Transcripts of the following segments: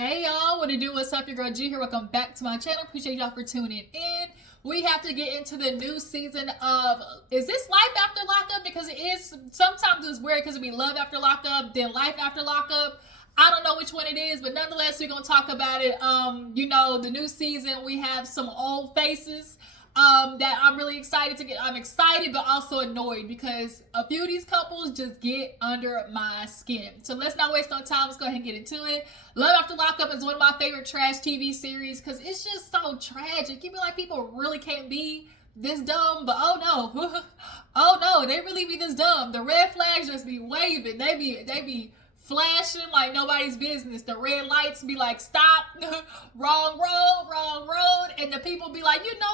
Hey y'all, what it do? What's up? Your girl G here. Welcome back to my channel. Appreciate y'all for tuning in. We have to get into the new season of, is this Life After Lockup? Because it is, sometimes it's weird because it be Love After Lockup, then Life After Lockup. I don't know which one it is, but nonetheless, we're going to talk about it. The new season, we have some old faces that I'm really excited to get. I'm excited, but also annoyed because a few of these couples just get under my skin. So let's not waste no time. Let's go ahead and get into it. Love After Lockup is one of my favorite trash TV series because it's just so tragic. You be like, people really can't be this dumb, but oh no, oh no, they really be this dumb. The red flags just be waving. They be flashing like nobody's business. The red lights be like, stop, wrong road, and the people be like, you know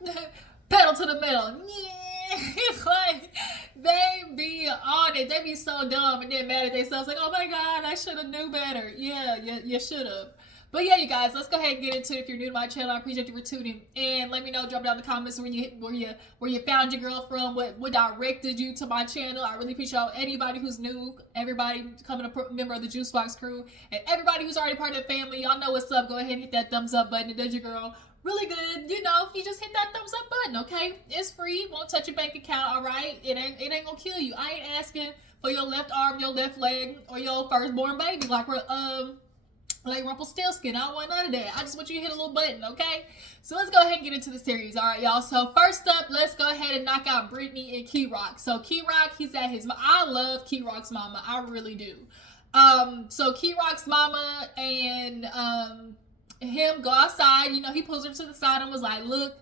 what, pedal to the metal. Yeah, it's like they be on it. They be so dumb and then mad at themselves, like, oh my god, I should have knew better. Yeah, you should have. But yeah, you guys, let's go ahead and get into it. If you're new to my channel, I appreciate you for tuning in. Let me know, drop down in the comments where you found your girl from, what directed you to my channel. I really appreciate anybody who's new, everybody becoming a member of the Juice Box crew, and everybody who's already part of the family. Y'all know what's up. Go ahead and hit that thumbs up button. It does your girl really good. You know, you just hit that thumbs up button, okay? It's free. Won't touch your bank account, all right? It ain't gonna kill you. I ain't asking for your left arm, your left leg, or your firstborn baby like Rumpelstiltskin. I don't want none of that. I just want you to hit a little button, okay? So let's go ahead and get into the series, all right, y'all? So first up, let's go ahead and knock out Brittany and Kerok. So Kerok, he's at his, I love Kerok's mama. I really do. So Kerok's mama and him go outside. You know, he pulls her to the side and was like, look,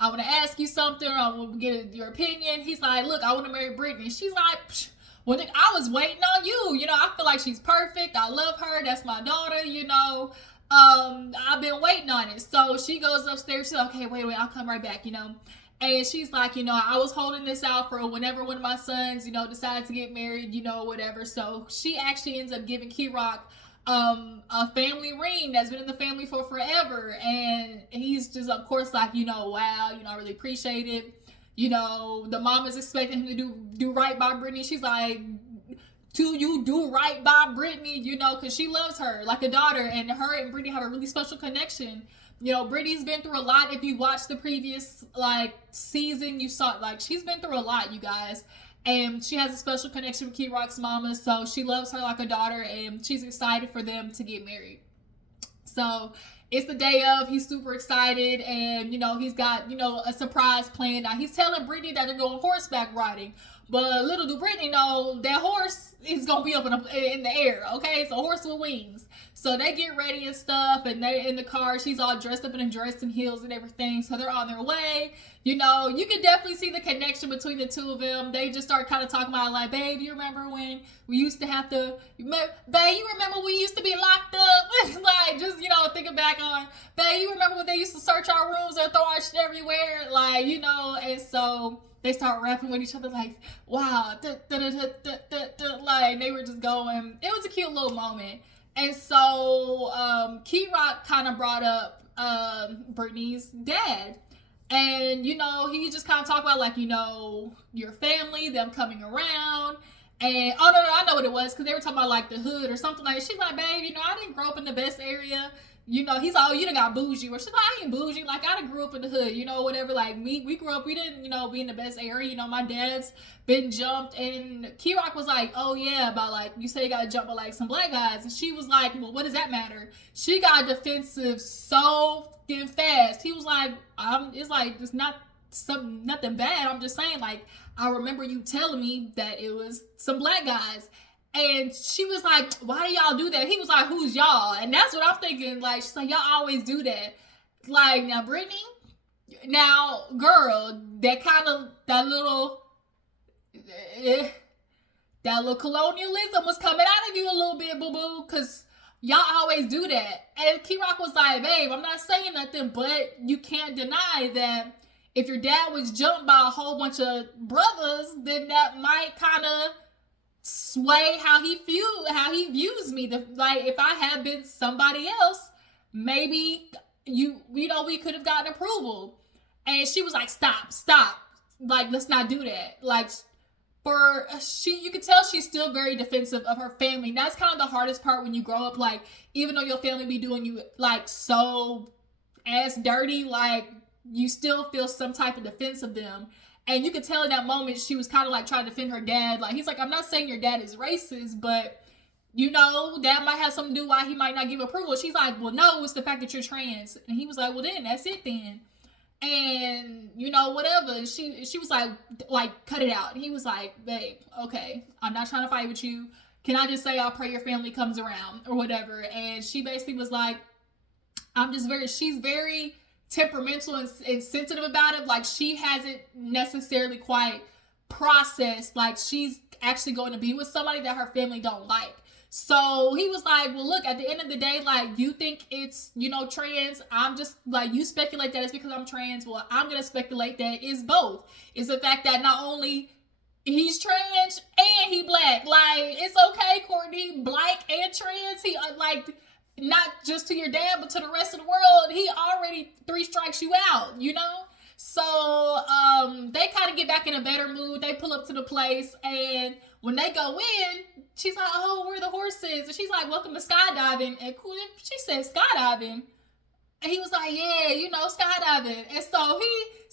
I want to ask you something. I want to get your opinion. He's like, look, I want to marry Brittany. She's like, psh, well, I was waiting on you. You know, I feel like she's perfect. I love her. That's my daughter, you know. I've been waiting on it. So she goes upstairs. She's like, okay, wait, I'll come right back, you know. And she's like, you know, I was holding this out for whenever one of my sons, you know, decides to get married, you know, whatever. So she actually ends up giving Kerok a family ring that's been in the family for forever. And he's just, of course, like, you know, wow, you know, I really appreciate it. You know, the mom is expecting him to do right by Brittany. She's like, do you do right by Brittany? You know, because she loves her like a daughter, and her and Brittany have a really special connection. You know, Brittany's been through a lot. If you watched the previous, like, season, you saw, like, she's been through a lot, you guys. And she has a special connection with Kerok's mama, so she loves her like a daughter, and she's excited for them to get married. So it's the day of, he's super excited, and, you know, he's got, you know, a surprise plan. Now, he's telling Brittany that they're going horseback riding, but little do Brittany know that horse is going to be up in the air, okay? It's a horse with wings. So they get ready and stuff, and they're in the car. She's all dressed up in a dress and heels and everything, so they're on their way. You know, you can definitely see the connection between the two of them. They just start kind of talking about, like, babe, you remember when we used to have to, babe, you remember we used to be locked up? Like, just, you know, thinking back on, babe, you remember when they used to search our rooms and throw our shit everywhere? Like, you know, and so they start rapping with each other, like, wow, like, they were just going. It was a cute little moment. And so Kerok kind of brought up Brittany's dad. And, you know, he just kind of talked about, like, you know, your family, them coming around. And, oh, no, I know what it was, because they were talking about, like, the hood or something like that. She's like, babe, you know, I didn't grow up in the best area. You know, he's like, oh, you done got bougie. Or she's like, I ain't bougie. Like, I done grew up in the hood, you know, whatever. Like, we grew up, we didn't, you know, be in the best area. You know, my dad's been jumped. And Kerok was like, oh, yeah, about, like, you say you got to jump by, like, some black guys. And she was like, well, what does that matter? She got defensive so fast. He was like, it's like, it's not nothing bad. I'm just saying, like, I remember you telling me that it was some black guys. And she was like, why do y'all do that? He was like, who's y'all? And that's what I'm thinking. Like, she's like, y'all always do that. Like, now, Brittany, now, girl, that little colonialism was coming out of you a little bit, boo-boo, because y'all always do that. And Kerok was like, babe, I'm not saying nothing, but you can't deny that if your dad was jumped by a whole bunch of brothers, then that might kind of sway how he views me. Like, if I had been somebody else, maybe you know, we could have gotten approval. And she was like, stop, like, let's not do that. Like, you can tell she's still very defensive of her family. That's kind of the hardest part when you grow up. Like, even though your family be doing you like so ass dirty, like you still feel some type of defense of them. And you could tell in that moment she was kind of like trying to defend her dad. Like, he's like, I'm not saying your dad is racist, but you know, that might have something to do why he might not give approval. She's like, well, no, it's the fact that you're trans. And he was like, well, then that's it then. And you know, whatever. And she was like, cut it out. And he was like, babe, okay, I'm not trying to fight with you. Can I just say I'll pray your family comes around or whatever? And she basically was like, she's very temperamental and sensitive about it. Like, she hasn't necessarily quite processed, like, she's actually going to be with somebody that her family don't like. So he was like, well, look, at the end of the day, like, you think it's, you know, trans. I'm just like, you speculate that it's because I'm trans. Well, I'm going to speculate that it's both. It's the fact that not only he's trans and he black. Like, it's okay, Courtney, black and trans. He, like, not just to your dad, but to the rest of the world. He already 3 strikes you out, you know? So, they kind of get back in a better mood. They pull up to the place, and when they go in, she's like, oh, where are the horses? And she's like, welcome to skydiving. And she said, skydiving? And he was like, yeah, you know, skydiving. And so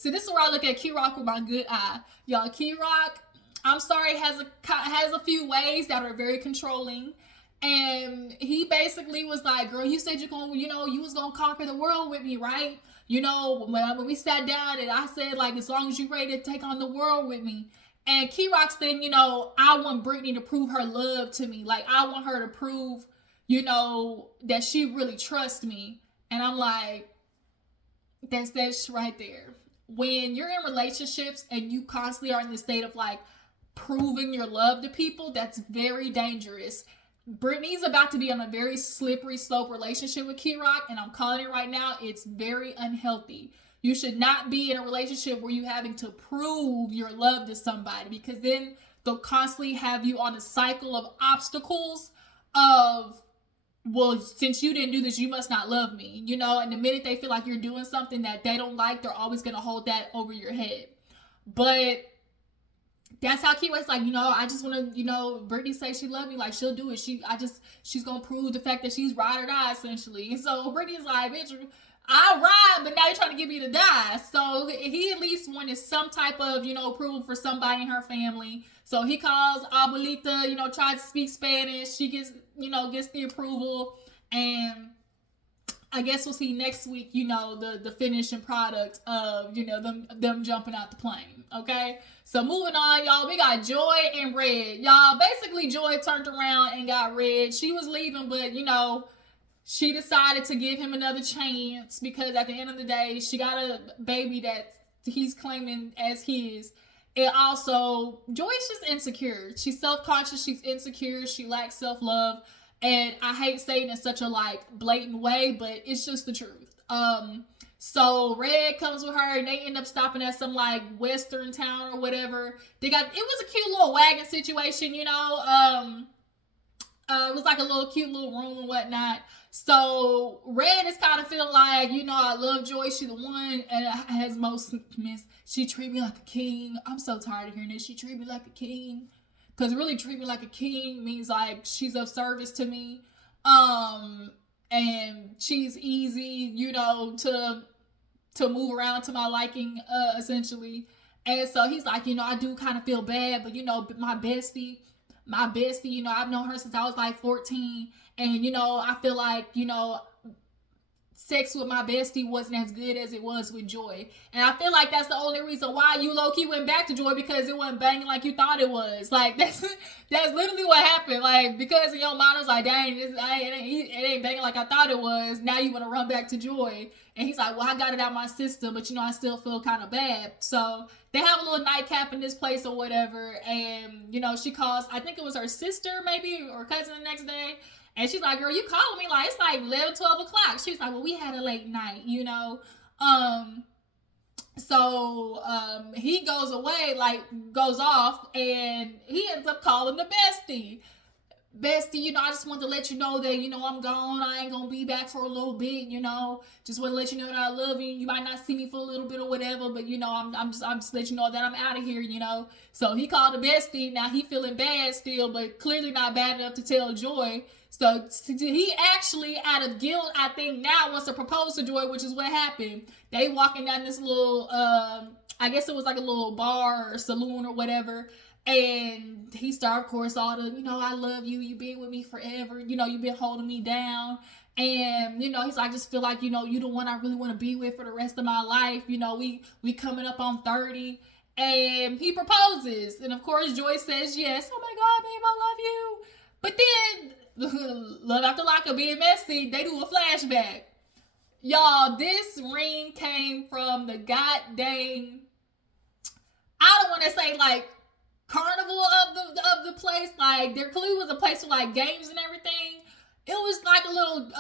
this is where I look at Kerok with my good eye. Y'all, Kerok, I'm sorry, has a few ways that are very controlling. And he basically was like, girl, you said you was going to conquer the world with me, right? You know, when we sat down and I said, like, as long as you're ready to take on the world with me. And Kerok's thing, you know, I want Brittany to prove her love to me. Like, I want her to prove, you know, that she really trusts me. And I'm like, that's right there. When you're in relationships and you constantly are in this state of, like, proving your love to people, that's very dangerous. Brittany's about to be on a very slippery slope relationship with Kerok, and I'm calling it right now. It's very unhealthy. You should not be in a relationship where you're having to prove your love to somebody, because then they'll constantly have you on a cycle of obstacles of, well, since you didn't do this, you must not love me, you know? And the minute they feel like you're doing something that they don't like, they're always going to hold that over your head. But that's how Kerok's like, you know, I just want to, you know, Brittany say she loves me, like, she'll do it. She's going to prove the fact that she's ride or die, essentially. And so Brittany's like, bitch, I ride, but now you're trying to get me to die. So he at least wanted some type of, you know, approval for somebody in her family. So he calls Abuelita, you know, tries to speak Spanish. She gets the approval. And I guess we'll see next week, you know, the finishing product of, you know, them jumping out the plane. Okay? So moving on, y'all, we got Joy and Red. Y'all, basically Joy turned around and got Red. She was leaving, but, you know, she decided to give him another chance because at the end of the day, she got a baby that he's claiming as his. And also, Joy's just insecure. She's self-conscious. She's insecure. She lacks self-love. And I hate saying it in such a, like, blatant way, but it's just the truth. So Red comes with her and they end up stopping at some, like, western town or whatever. It was a cute little wagon situation, you know. It was like a little cute little room and whatnot. So Red is kind of feeling like, you know, I love Joy. She's the one and has most miss. She treat me like a king. I'm so tired of hearing this. She treat me like a king. Because really treat me like a king means like she's of service to me. And she's easy, you know, to move around to my liking, essentially. And so he's like, you know, I do kind of feel bad, but you know, my bestie, you know, I've known her since I was like 14. And, you know, I feel like, you know, sex with my bestie wasn't as good as it was with Joy. And I feel like that's the only reason why you low-key went back to Joy, because it wasn't banging like you thought it was. Like, that's literally what happened. Like, because in your mind, it was like, dang, it ain't banging like I thought it was. Now you want to run back to Joy. And he's like, well, I got it out of my system, but, you know, I still feel kind of bad. So they have a little nightcap in this place or whatever. And, you know, she calls, I think it was her sister maybe or cousin the next day. And she's like, girl, you calling me? Like, it's like 11, 12 o'clock. She's like, well, we had a late night, you know? So he goes away, like, goes off, and he ends up calling the bestie. bestie, I just want to let you know that, I'm gone. I ain't gonna be back for a little bit, Just want to let you know that I love you. You might not see me for a little bit or whatever, but I'm just let you know that I'm out of here, So he called the bestie. Now he feeling bad still, but clearly not bad enough to tell Joy. So he actually, out of guilt, I think now wants to propose to Joy, which is what happened. They walking down this little, I guess it was like a little bar or saloon or whatever. And he started, of course, all the, I love you. You've been with me forever. You've been holding me down. And, he's like, I just feel like, you the one I really want to be with for the rest of my life. We coming up on 30. And he proposes. And, of course, Joy says yes. Oh, my God, babe, I love you. But then, love after lockup being messy, they do a flashback. Y'all, this ring came from the goddamn, I don't want to say, like, carnival of the place. Like, there clearly was a place with like games and everything. It was like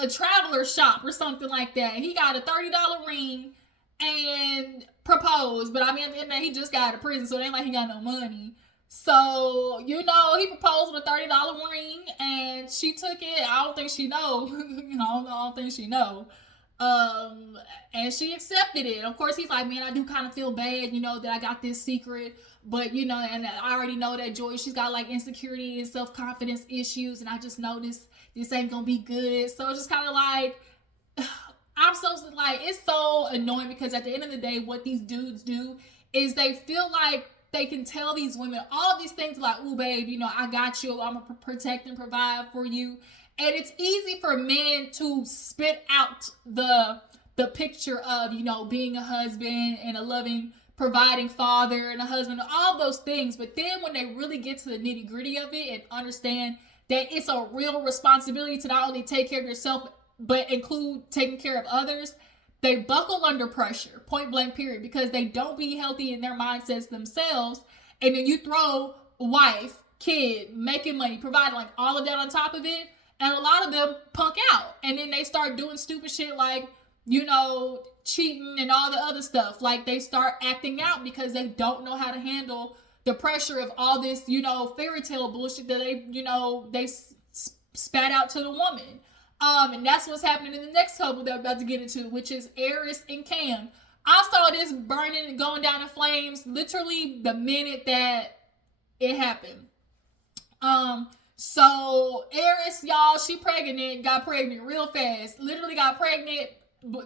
a traveler shop or something like that. He got a $30 ring and proposed, but I mean, at the end of the day, he just got out of prison, so it ain't like he got no money. So, he proposed with a $30 ring, and she took it. I don't think she know. I don't think she know. And she accepted it. Of course, he's like, man, I do kind of feel bad, that I got this secret. But, and I already know that Joy, she's got like insecurity and self-confidence issues. And I just know this ain't going to be good. So it's just kind of like, it's so annoying because at the end of the day, what these dudes do is they feel like they can tell these women all these things like, ooh, babe, I got you. I'm going to protect and provide for you. And it's easy for men to spit out the picture of, being a husband and a loving, providing father and a husband, all those things. But then when they really get to the nitty gritty of it and understand that it's a real responsibility to not only take care of yourself, but include taking care of others, they buckle under pressure, point blank period, because they don't be healthy in their mindsets themselves. And then you throw wife, kid, making money, providing, like all of that on top of it. And a lot of them punk out. And then they start doing stupid shit like, cheating and all the other stuff. Like they start acting out because they don't know how to handle the pressure of all this, fairy tale bullshit that they spat out to the woman. And that's what's happening in the next couple that we're about to get into, which is Aris and Cam. I saw this burning and going down in flames literally the minute that it happened. So Aris, y'all, she got pregnant real fast. Literally got pregnant,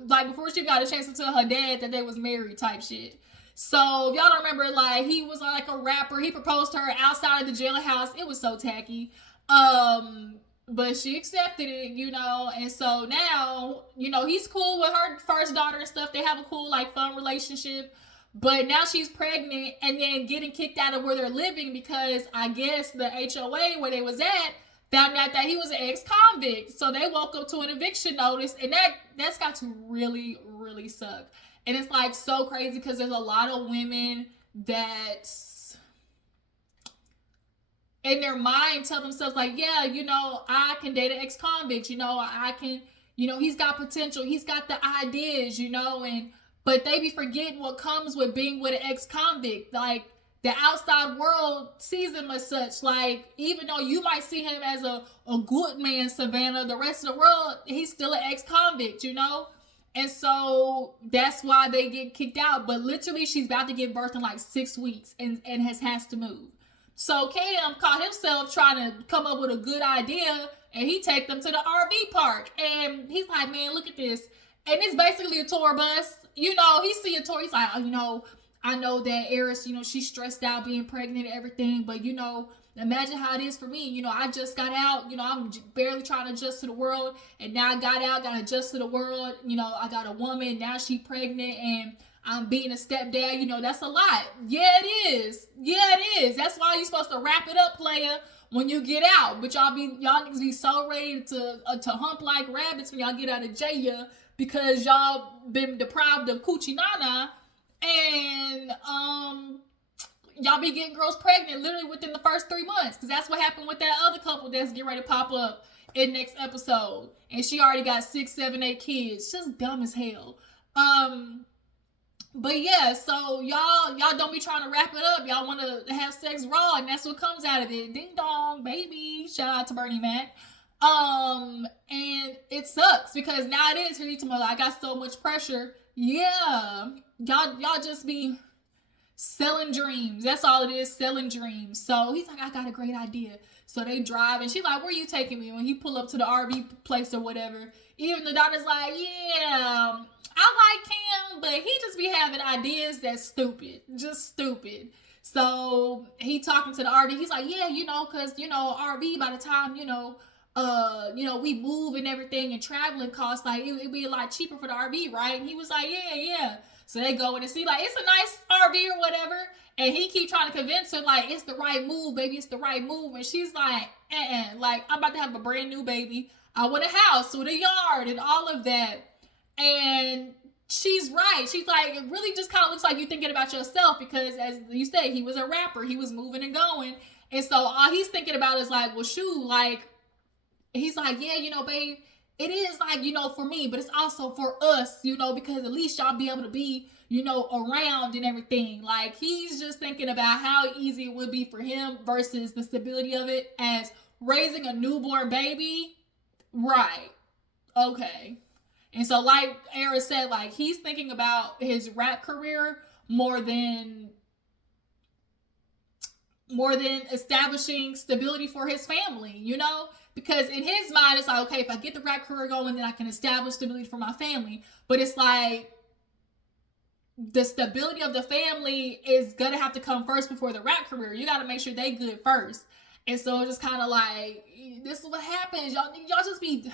like before she got a chance to tell her dad that they was married type shit. So if y'all don't remember, like he was like a rapper. He proposed to her outside of the jailhouse. It was so tacky. But she accepted it, and so now, he's cool with her first daughter and stuff. They have a cool, like, fun relationship. But now she's pregnant and then getting kicked out of where they're living because I guess the HOA where they was at found out that he was an ex-convict. So they woke up to an eviction notice, and that's got to really, really suck. And it's like so crazy because there's a lot of women that in their mind tell themselves like, yeah, I can date an ex-convict, I can, he's got potential, he's got the ideas, but they be forgetting what comes with being with an ex-convict. Like, the outside world sees him as such. Like, even though you might see him as a good man, Savannah, the rest of the world, he's still an ex-convict, And so that's why they get kicked out. But literally, she's about to give birth in like 6 weeks and has to move. So Cam caught himself trying to come up with a good idea, and he take them to the RV park. And he's like, man, look at this. And it's basically a tour bus. He see a tour. He's like, I know that Aris, she's stressed out being pregnant and everything. But, imagine how it is for me. I just got out. I'm barely trying to adjust to the world. And now I got out, got to adjust to the world. I got a woman. Now she pregnant. And I'm being a stepdad. That's a lot. Yeah, it is. That's why you're supposed to wrap it up, player, when you get out. But y'all niggas be so ready to hump like rabbits when y'all get out of jail because y'all been deprived of coochie nana, and y'all be getting girls pregnant literally within the first 3 months, because that's what happened with that other couple that's getting ready to pop up in next episode, and she already got 6, 7, 8 kids. Just dumb as hell. But yeah, so y'all don't be trying to wrap it up. Y'all want to have sex raw, and that's what comes out of it. Ding dong, baby. Shout out to Bernie Mac. And it sucks because nowadays for you to I got so much pressure. Yeah, y'all just be selling dreams. That's all it is, selling dreams. So he's like, I got a great idea. So they drive, and she's like, where are you taking me? When he pull up to the RV place or whatever, even the doctor's like, yeah, I like him, but he just be having ideas that's stupid, just stupid. So he talking to the RV. He's like, yeah, cause RV by the time we move and everything and traveling costs, like it'd be a lot cheaper for the RV, right? And he was like, yeah. So they go in and see, like, it's a nice RV or whatever. And he keep trying to convince her, like, it's the right move, baby. It's the right move. And she's like, like, I'm about to have a brand new baby. I want a house with a yard and all of that. And she's right. She's like, it really just kind of looks like you're thinking about yourself because, as you said, he was a rapper. He was moving and going. And so all he's thinking about is like, well, shoot, like, he's like, yeah, babe, it is like, for me, but it's also for us, because at least y'all be able to be, around and everything. Like, he's just thinking about how easy it would be for him versus the stability of it as raising a newborn baby. Right. Okay. And so, like Aris said, like, he's thinking about his rap career more than establishing stability for his family, because in his mind it's like, okay, if I get the rap career going, then I can establish stability for my family. But it's like the stability of the family is gonna have to come first before the rap career. You got to make sure they good first. And so it's just kind of like, this is what happens. Y'all just be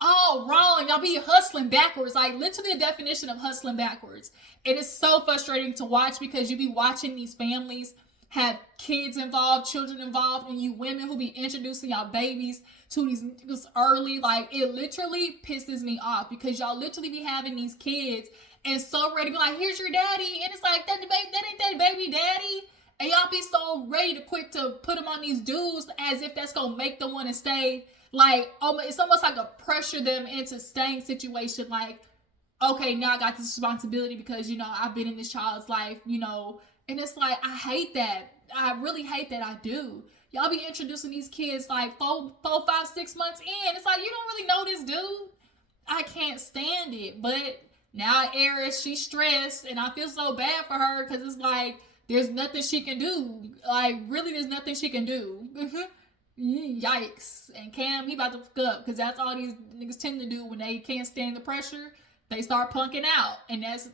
all wrong. Y'all be hustling backwards, like literally the definition of hustling backwards. It is so frustrating to watch because you be watching these families have kids involved, children involved, and you women who be introducing y'all babies to these niggas early. Like, it literally pisses me off because y'all literally be having these kids and so ready to be like, here's your daddy, and it's like, that ain't that baby daddy. And y'all be so ready to quick to put them on these dudes as if that's gonna make them want to stay. Like, it's almost like a pressure them into staying situation. Like, okay, now I got this responsibility because, I've been in this child's life, and it's like, I hate that. I really hate that. I do. Y'all be introducing these kids like 4, 5, 6 months in. It's like, you don't really know this dude. I can't stand it. But now Aris, she's stressed, and I feel so bad for her because it's like, there's nothing she can do. Like, really, there's nothing she can do. Yikes. And Cam, he about to fuck up because that's all these niggas tend to do when they can't stand the pressure. They start punking out. And that's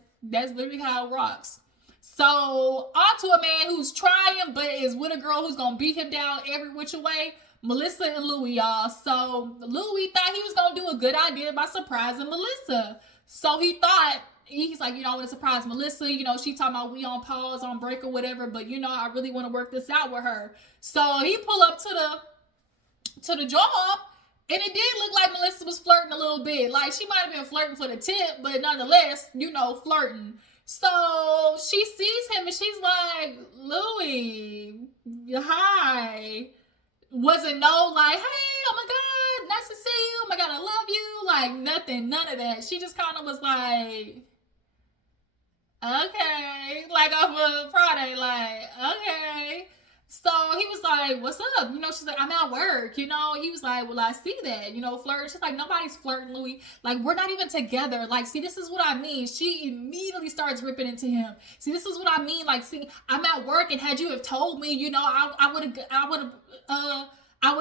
literally how it rocks. So, on to a man who's trying, but is with a girl who's going to beat him down every which way. Melissa and Louie, y'all. So, Louie thought he was going to do a good idea by surprising Melissa. So, he's like, I want to surprise Melissa. She talking about we on pause, on break or whatever. But, I really want to work this out with her. So, he pull up to the job. And it did look like Melissa was flirting a little bit. Like, she might have been flirting for the tip, but nonetheless, flirting. So she sees him and she's like, Louie, hi. Wasn't no like, hey, oh my God, nice to see you. Oh my God, I love you. Like, nothing, none of that. She just kind of was like, okay. Like, off of Friday, like, okay. So he was like, what's up? She's like, I'm at work. He was like, well, I see that, flirting. She's like, nobody's flirting, Louie. Like, we're not even together. Like, see, this is what I mean. She immediately starts ripping into him. See, this is what I mean. Like, see, I'm at work, and had you have told me, I would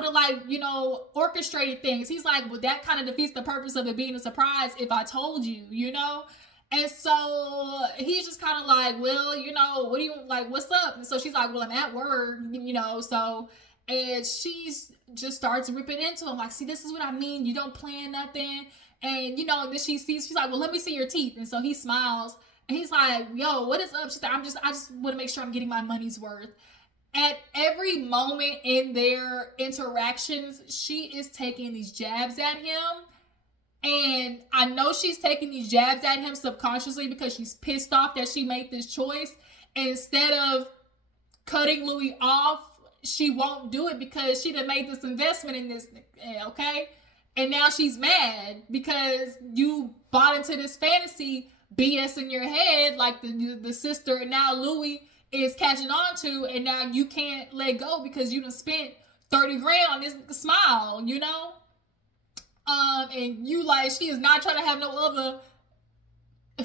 have like, orchestrated things. He's like, well, that kind of defeats the purpose of it being a surprise if I told you, And so he's just kind of like, well, what do you, like, what's up? And so she's like, well, I'm at work, so, and she's just starts ripping into him. Like, see, this is what I mean. You don't plan nothing. And, then she's like, well, let me see your teeth. And so he smiles and he's like, yo, what is up? She's like, I just want to make sure I'm getting my money's worth. At every moment in their interactions, she is taking these jabs at him. And I know she's taking these jabs at him subconsciously because she's pissed off that she made this choice. And instead of cutting Louie off, she won't do it because she done made this investment in this, okay? And now she's mad because you bought into this fantasy BS in your head, like the sister, and now Louie is catching on to, and now you can't let go because you done spent 30 grand on this smile, you know? And you like, she is not trying to have no other,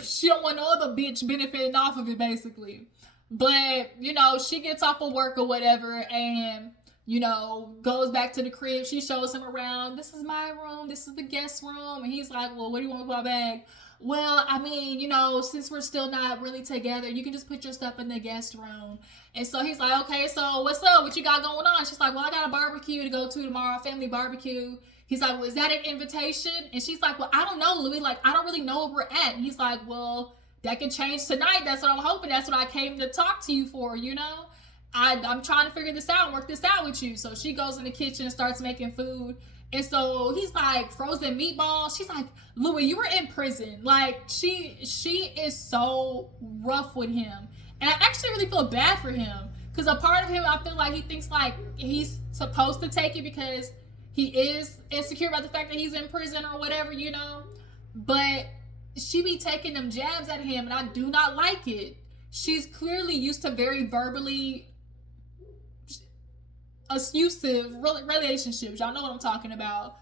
she don't want no other bitch benefiting off of it, basically. But, you know, she gets off of work or whatever, and, you know, goes back to the crib. She shows him around. This is my room. This is the guest room. And he's like, well, what do you want with my bag? Well, I mean, you know, since we're still not really together, you can just put your stuff in the guest room. And so he's like, okay, so what's up? What you got going on? She's like, well, I got a barbecue to go to tomorrow, family barbecue. He's like, well, is that an invitation? And she's like, well, I don't know, Louie. Like, I don't really know where we're at. And he's like, well, that could change tonight. That's what I'm hoping. That's what I came to talk to you for, you know? I'm trying to figure this out and work this out with you. So she goes in the kitchen and starts making food. And so he's like, frozen meatballs. She's like, Louie, you were in prison. Like, she is so rough with him. And I actually really feel bad for him. Because a part of him, I feel like he thinks like he's supposed to take it because he is insecure about the fact that he's in prison or whatever, you know? But she be taking them jabs at him, and I do not like it. She's clearly used to very verbally abusive relationships. Y'all know what I'm talking about.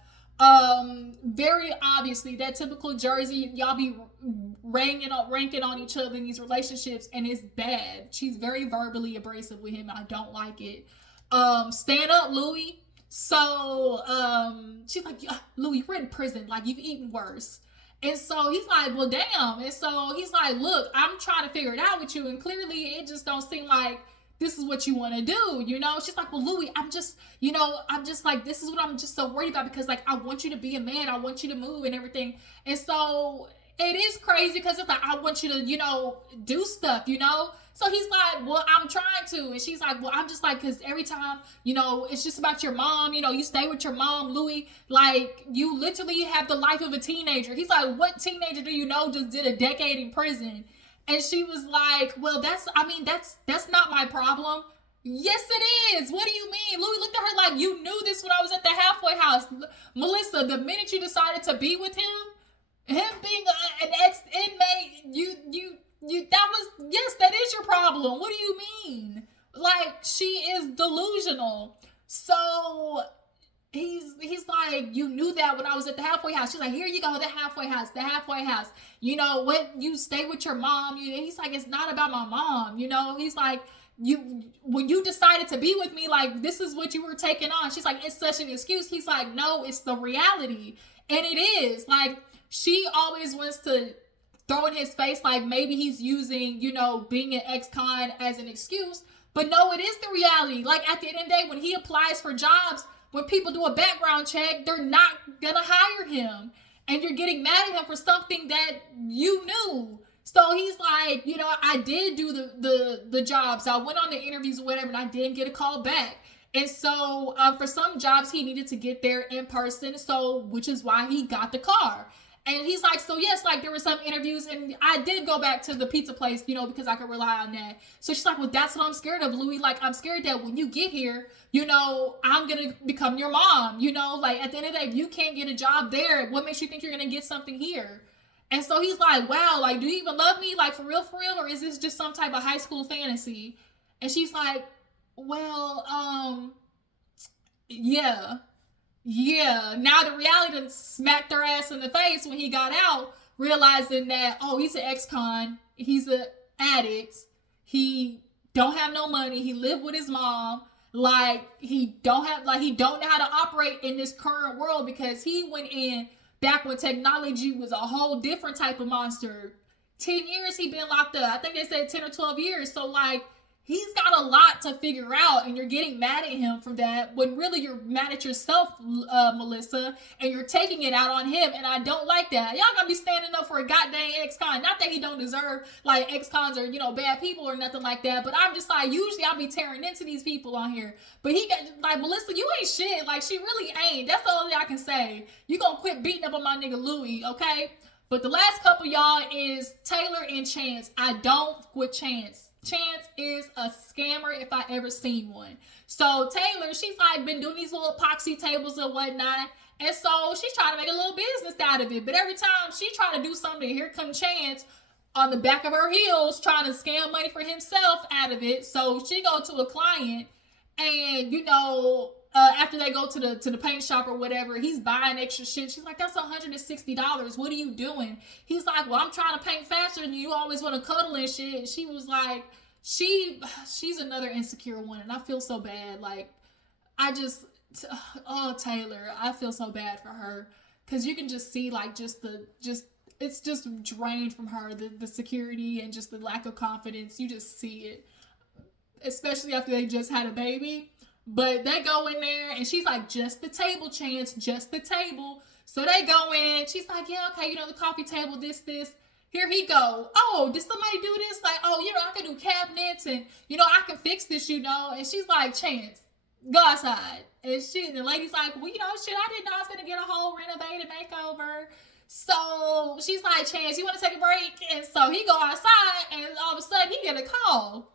Very obviously, that typical Jersey, y'all be ranking on each other in these relationships, and it's bad. She's very verbally abrasive with him, and I don't like it. Stand up, Louie. So, she's like, Louie, you're in prison. Like, you've eaten worse. And so he's like, well, damn. And so he's like, look, I'm trying to figure it out with you. And clearly it just don't seem like this is what you want to do, you know? She's like, well, Louie, I'm just like, this is what I'm just so worried about because, like, I want you to be a man. I want you to move and everything. And so it is crazy because it's like, I want you to, you know, do stuff, you know? So he's like, well, I'm trying to. And she's like, well, I'm just like, because every time, you know, it's just about your mom. You know, you stay with your mom, Louie. Like, you literally have the life of a teenager. He's like, what teenager do you know just did a decade in prison? And she was like, well, that's not my problem. Yes, it is. What do you mean? Louie looked at her like, you knew this when I was at the halfway house. Melissa, the minute you decided to be with him being an ex-inmate, that is your problem. What do you mean? Like, she is delusional. So he's like, you knew that when I was at the halfway house. She's like, here you go, the halfway house. You know, when you stay with your mom, he's like, it's not about my mom, you know? He's like, when you decided to be with me, like, this is what you were taking on. She's like, it's such an excuse. He's like, no, it's the reality. And it is. Like, she always wants to throw in his face like maybe he's using, you know, being an ex-con as an excuse. But no, it is the reality. Like, at the end of the day, when he applies for jobs, when people do a background check, they're not gonna hire him. And you're getting mad at him for something that you knew. So he's like, you know, I did do the jobs. I went on the interviews or whatever, and I didn't get a call back. And so for some jobs, he needed to get there in person. So, which is why he got the car. And he's like, so yes, like there were some interviews and I did go back to the pizza place, you know, because I could rely on that. So she's like, well, that's what I'm scared of, Louie. Like, I'm scared that when you get here, you know, I'm going to become your mom, you know, like at the end of the day, if you can't get a job there, what makes you think you're going to get something here? And so he's like, wow, like, do you even love me? Like, for real? Or is this just some type of high school fantasy? And she's like, well, yeah. Now the reality done smacked her ass in the face when he got out, realizing that, oh, he's an ex-con, he's an addict, he don't have no money, he lived with his mom, like he don't know how to operate in this current world because he went in back when technology was a whole different type of monster. 10 years he been locked up. I think they said 10 or 12 years. So like, he's got a lot to figure out, and you're getting mad at him for that when really you're mad at yourself, Melissa, and you're taking it out on him, and I don't like that. Y'all gonna be standing up for a goddamn ex-con. Not that he don't deserve, like, ex-cons are, you know, bad people or nothing like that, but I'm just like, usually I'll be tearing into these people on here. But he got, like, Melissa, you ain't shit. Like, she really ain't. That's the only thing I can say. You gonna quit beating up on my nigga Louie, okay? But the last couple, y'all, is Taylor and Chance. I don't with Chance. Chance is a scammer if I ever seen one. So Taylor, she's like been doing these little epoxy tables and whatnot. And so she's trying to make a little business out of it. But every time she try to do something, here come Chance on the back of her heels trying to scam money for himself out of it. So she go to a client, and after they go to the paint shop or whatever, he's buying extra shit. She's like, that's $160. What are you doing? He's like, well, I'm trying to paint faster than you always want to cuddle and shit. And she was like, she's another insecure one, and I feel so bad. Like, Taylor, I feel so bad for her, because you can just see like it's just drained from her, the security and just the lack of confidence. You just see it, especially after they just had a baby. But they go in there, and she's like, just the table, Chance, just the table. So they go in. She's like, yeah, okay, the coffee table, this. Here he go. Oh, did somebody do this? Like, oh, I can do cabinets, and, I can fix this, And she's like, Chance, go outside. And the lady's like, well, shit, I didn't know I was going to get a whole renovated makeover. So she's like, Chance, you want to take a break? And so he go outside, and all of a sudden he get a call.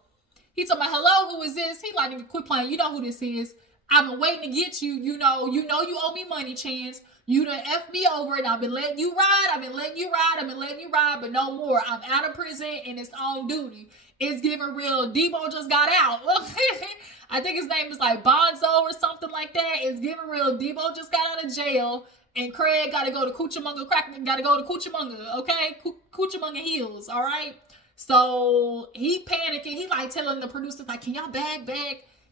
He told me, hello, who is this? He like, nigga, quit playing. You know who this is. I've been waiting to get you. You know you owe me money, Chance. You done F me over, and I've been letting you ride, but no more. I'm out of prison, and it's on duty. It's giving real. Debo just got out. I think his name is like Bonzo or something like that. It's giving real. Debo just got out of jail, and Craig got to go to Cucamonga, okay? Cucamonga Hills, all right? So he panicking. He like telling the producers, like, can y'all bag?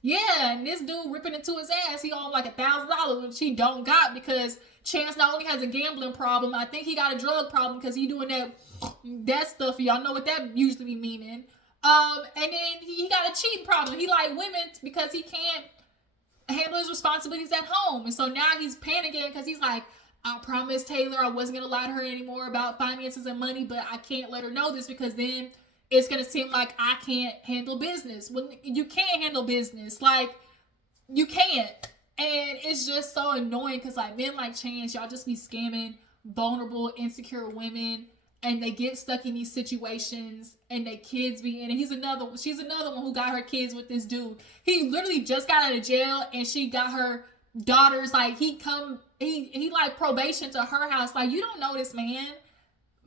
Yeah, and this dude ripping into his ass. He owned like $1,000, which he don't got, because Chance not only has a gambling problem, I think he got a drug problem, because he doing that stuff. Y'all know what that usually be meaning. And then he got a cheating problem. He like women because he can't handle his responsibilities at home. And so now he's panicking, because he's like, I promised Taylor I wasn't going to lie to her anymore about finances and money, but I can't let her know this, because then it's going to seem like I can't handle business. When you can't handle business, like, you can't. And it's just so annoying, because like men like Chance, y'all just be scamming vulnerable, insecure women, and they get stuck in these situations, and their kids be in it. She's another one who got her kids with this dude. He literally just got out of jail, and she got her daughters. Like, he like probation to her house. Like, you don't know this man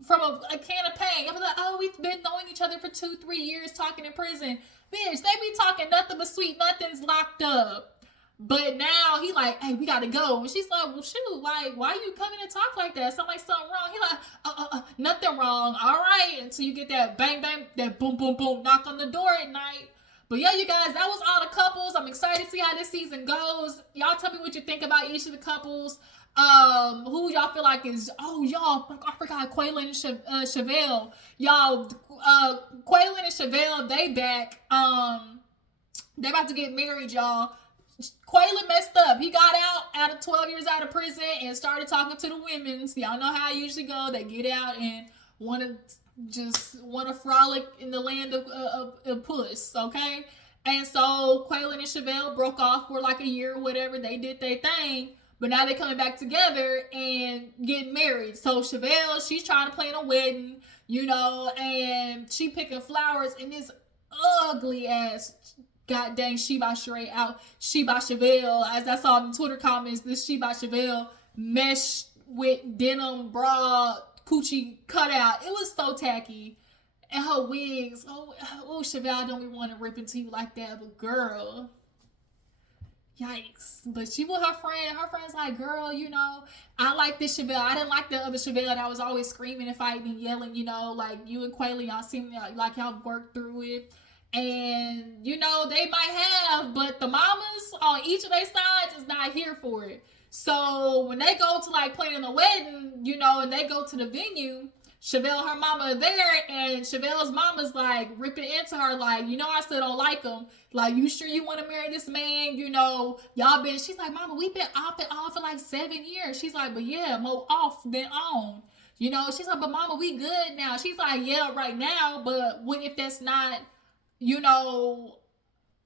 from a can of paint. I'm like, oh, we've been knowing each other for 2-3 years, talking in prison. Bitch, they be talking nothing but sweet nothings locked up. But now he like, hey, we gotta go. And she's like, well, shoot, like, why you coming to talk like that? Sound like something wrong. He like, nothing wrong. All right. Until you get that bang, bang, that boom, boom, boom, knock on the door at night. But yeah, you guys, that was all the couples. I'm excited to see how this season goes. Y'all tell me what you think about each of the couples. Who y'all feel like is, y'all, I forgot Quaylon and Shavel. Y'all, Quaylon and Shavel, they back. They about to get married, y'all. Quaylon messed up. He got out of 12 years out of prison, and started talking to the women. So y'all know how I usually go. They get out and want to frolic in the land of puss, okay? And so Quaylon and Shavel broke off for like a year or whatever. They did their thing, but now they're coming back together and getting married. So Shavel, she's trying to plan a wedding, and she picking flowers in this ugly ass god dang Sheba Shavel, as I saw in the Twitter comments, this Sheba Shavel mesh with denim bra coochie cutout. It was so tacky. And her wigs, Shavel, don't even want to rip into you like that, but girl, yikes. But she with her friend, and her friend's like, girl, I like this Shavel. I didn't like the other Shavel that was always screaming and fighting and yelling, like you and Quaylon, y'all seem like y'all worked through it. And, they might have, but the mamas on each of their sides is not here for it. So when they go to like planning a wedding, and they go to the venue, Shavel, her mama there, and Shavel's mama's like ripping into her, like, I still don't like him. Like, you sure you want to marry this man? Y'all been, she's like, mama, we've been off and on for like 7 years. She's like, but yeah, more off than on. She's like, but mama, we good now. She's like, yeah, right now, but what if that's not,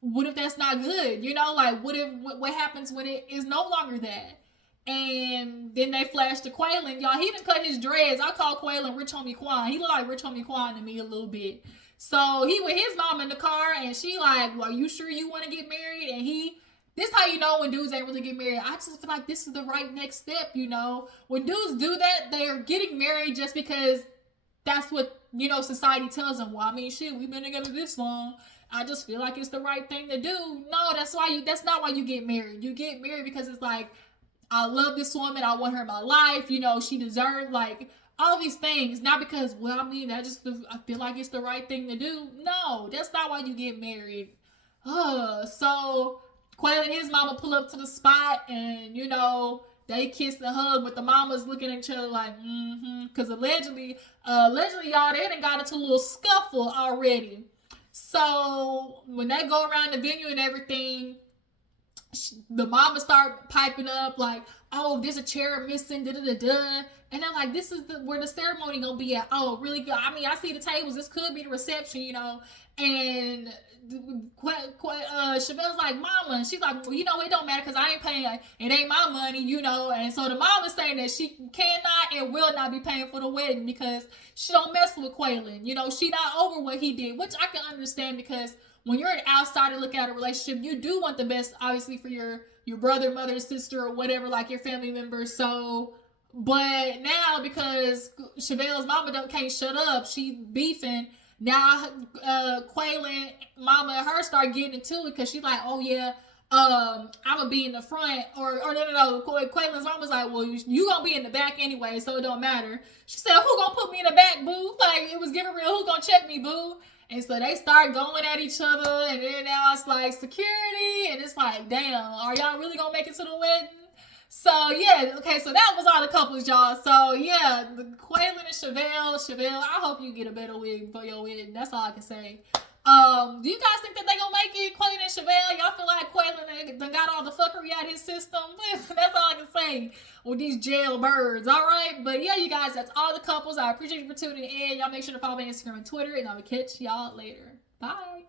what if that's not good? Like, what happens when it is no longer that? And then they flash to Quaylon. Y'all, he done cut his dreads. I call Quaylon Rich Homie Quan. He look like Rich Homie Quan to me a little bit. So he with his mom in the car, and she like, well, are you sure you want to get married? And this how you know when dudes ain't really get married. I just feel like this is the right next step, When dudes do that, they are getting married just because that's what, you know, society tells them. Well, I mean, shit, we've been together this long. I just feel like it's the right thing to do. No, that's not why you get married. You get married because it's like, I love this woman. I want her in my life. You know, she deserves, like, all these things. Not because, well, I mean, I feel like it's the right thing to do. No, that's not why you get married. So Quaylon and his mama pull up to the spot, and, you know, they kiss and hug, but the mamas looking at each other like, because allegedly, y'all, they done got into a little scuffle already. So when they go around the venue and everything, the mama start piping up like, oh, there's a chair missing, da da da da. And they're like, this is where the ceremony gonna be at. Oh, really good. I mean, I see the tables. This could be the reception, you know. And Shavel's like, mama. And she's like, well, you know, it don't matter because I ain't paying. It ain't my money, you know. And so the mama's saying that she cannot and will not be paying for the wedding because she don't mess with Quaylon. You know, she not over what he did, which I can understand because when you're an outsider looking at a relationship, you do want the best, obviously, for your brother, mother, sister, or whatever, like your family members. So, but now because Shavel's mama can't shut up, she beefing. Now, Quaylon, mama, and her start getting into it because she's like, oh yeah, I'm gonna be in the front, or no. Quaylon's mama's like, well, you gonna be in the back anyway, so it don't matter. She said, who gonna put me in the back, boo? Like, it was giving real, who gonna check me, boo? And so they start going at each other, and then now it's like security, and it's like, damn, are y'all really gonna make it to the wedding? So yeah, okay, so that was all the couples, y'all. So yeah, the Quaylon and Shavel, I hope you get a better wig for your wedding. That's all I can say. Do you guys think that they gonna make it, Quaylon and Shavel? Y'all feel like Quaylon done got all the fuckery out his system? That's all I can say with these jailbirds, all right? But yeah, you guys, that's all the couples. I appreciate you for tuning in. Y'all make sure to follow me on Instagram and Twitter, and I will catch y'all later. Bye.